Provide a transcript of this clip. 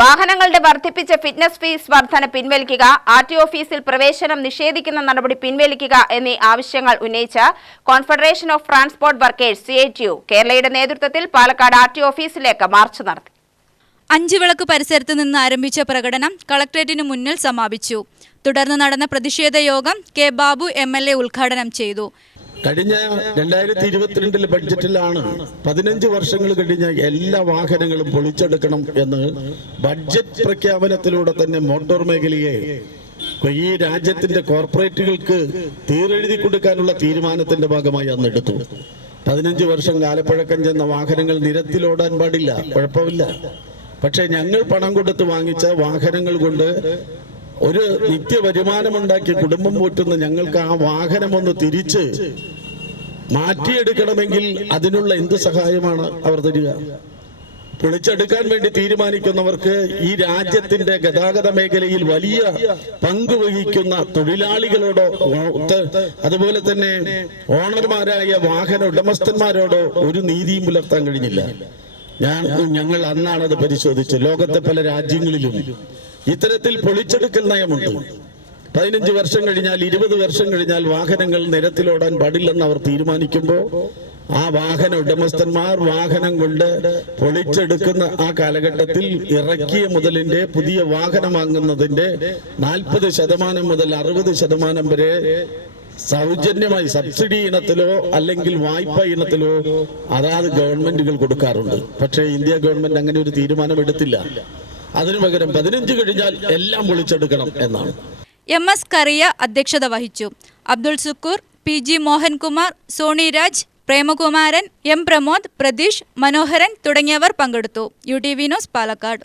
വാഹനങ്ങളുടെ വർദ്ധിപ്പിച്ച fitness fees വർധന പിൻവലിക്കുക, ആർടി ഓഫീസിൽ പ്രവേശനം നിഷേധിക്കുന്ന നടപടി പിൻവലിക്കുക എന്നീ ആവശ്യങ്ങൾ ഉന്നയിച്ച് confederation of transport workers CITU കേരളയുടെ നേതൃത്വത്തിൽ പാലക്കാട് ആർടി ഓഫീസിലേക്ക് മാർച്ച് നടത്തി. അഞ്ചുവിളക്ക് പരിസരത്ത് നിന്ന് ആരംഭിച്ച പ്രകടനം കളക്ടറേറ്റിന് മുന്നിൽ സമാപിച്ചു. തുടർന്ന് നടന്ന പ്രതിഷേധ യോഗം കെ ബാബു MLA ഉദ്ഘാടനം ചെയ്തു. കഴിഞ്ഞ 2022 ബഡ്ജറ്റിലാണ് 15 വർഷങ്ങൾ കഴിഞ്ഞ എല്ലാ വാഹനങ്ങളും പൊളിച്ചെടുക്കണം എന്ന് ബഡ്ജറ്റ് പ്രഖ്യാപനത്തിലൂടെ തന്നെ മോട്ടോർ മേഖലയെ ഈ രാജ്യത്തിന്റെ കോർപ്പറേറ്റുകൾക്ക് തീരെഴുതി കൊടുക്കാനുള്ള തീരുമാനത്തിന്റെ ഭാഗമായി അന്ന് എടുത്തു. 15 വർഷം കാലപ്പഴക്കം ചെന്ന വാഹനങ്ങൾ നിരത്തിലോടാൻ പാടില്ല, കുഴപ്പമില്ല. പക്ഷെ ഞങ്ങൾ പണം കൊടുത്ത് വാങ്ങിച്ച വാഹനങ്ങൾ കൊണ്ട് ഒരു നിത്യ വരുമാനമുണ്ടാക്കി കുടുംബം പോറ്റുന്ന ഞങ്ങൾക്ക് ആ വാഹനമൊന്ന് തിരിച്ച് മാറ്റിയെടുക്കണമെങ്കിൽ അതിനുള്ള എന്ത് സഹായമാണ് അവർ തരിക? പൊളിച്ചെടുക്കാൻ വേണ്ടി തീരുമാനിക്കുന്നവർക്ക് ഈ രാജ്യത്തിന്റെ ഗതാഗത മേഖലയിൽ വലിയ പങ്ക് വഹിക്കുന്ന തൊഴിലാളികളോടോ അതുപോലെ തന്നെ ഓണർമാരായ വാഹന ഉടമസ്ഥന്മാരോടോ ഒരു നീതിയും പുലർത്താൻ കഴിഞ്ഞില്ല. ഞങ്ങൾ അന്നാണത് പരിശോധിച്ച് ലോകത്തെ പല രാജ്യങ്ങളിലും ഇത്തരത്തിൽ പൊളിച്ചെടുക്കൽ നയമുണ്ട്. 15 വർഷം കഴിഞ്ഞാൽ 20 വർഷം കഴിഞ്ഞാൽ വാഹനങ്ങൾ നിരത്തിലോടാൻ പാടില്ലെന്ന് അവർ തീരുമാനിക്കുമ്പോൾ ആ വാഹന ഉടമസ്ഥന്മാർ വാഹനം കൊണ്ട് പൊളിച്ചെടുക്കുന്ന ആ കാലഘട്ടത്തിൽ ഇറക്കിയ മുതലിന്റെ പുതിയ വാഹനം വാങ്ങുന്നതിന്റെ 40% മുതൽ 60% വരെ സൗജന്യമായി സബ്സിഡി ഇനത്തിലോ അല്ലെങ്കിൽ വായ്പ ഇനത്തിലോ അതാത് ഗവൺമെന്റുകൾ കൊടുക്കാറുണ്ട്. പക്ഷേ ഇന്ത്യ ഗവൺമെന്റ് അങ്ങനെ ഒരു തീരുമാനം എടുത്തില്ല. അതിനു പകരം 15 കഴിഞ്ഞാൽ എല്ലാം പൊളിച്ചെടുക്കണം എന്നാണ്. MS കറിയ അധ്യക്ഷത വഹിച്ചു. അബ്ദുൾ സുക്കൂർ, PG മോഹൻകുമാർ, സോണി രാജ്, പ്രേമകുമാരൻ, M പ്രമോദ്, പ്രതീഷ്, മനോഹരൻ തുടങ്ങിയവർ പങ്കെടുത്തു. UTV news Palakkad.